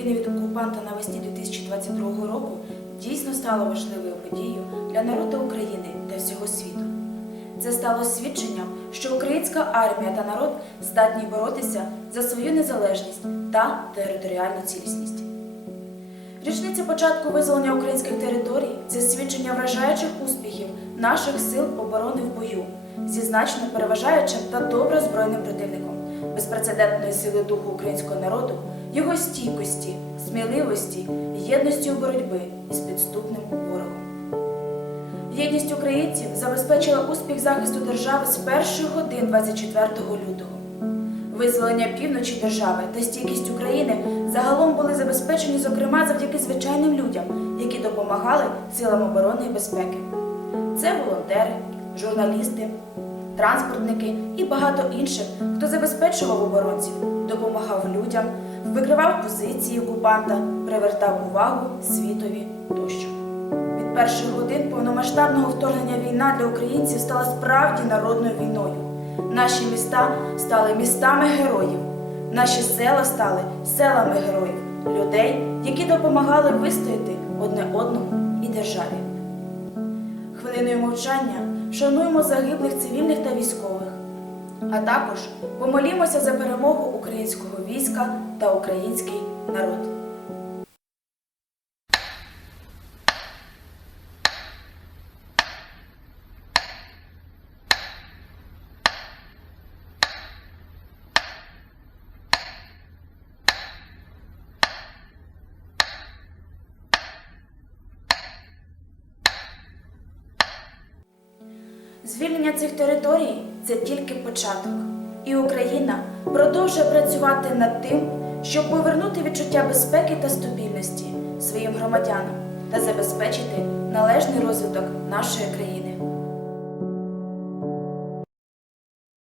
війни від окупанта навесні 2022 року дійсно стало важливою подією для народу України та всього світу. Це стало свідченням, що українська армія та народ здатні боротися за свою незалежність та територіальну цілісність. Річниця початку визволення українських територій це свідчення вражаючих успіхів наших сил оборони в бою зі значно переважаючим та добре збройним противником, безпрецедентної сили духу українського народу його стійкості, сміливості, єдності у боротьби із підступним ворогом. Єдність українців забезпечила успіх захисту держави з перших годин 24 лютого. Визволення півночі держави та стійкість України загалом були забезпечені, зокрема, завдяки звичайним людям, які допомагали силам оборони і безпеки. Це волонтери, журналісти, транспортники і багато інших, хто забезпечував оборонців, допомагав людям, викривав позиції окупанта, привертав увагу світові тощо. Від перших годин повномасштабного вторгнення війна для українців стала справді народною війною. Наші міста стали містами героїв. Наші села стали селами героїв, людей, які допомагали вистояти одне одному і державі. Хвилиною мовчання вшануємо загиблих цивільних та військових, а також помолімося за перемогу українського війська та український народ. Звільнення цих територій це тільки початок, і Україна продовжує працювати над тим, щоб повернути відчуття безпеки та стабільності своїм громадянам та забезпечити належний розвиток нашої країни.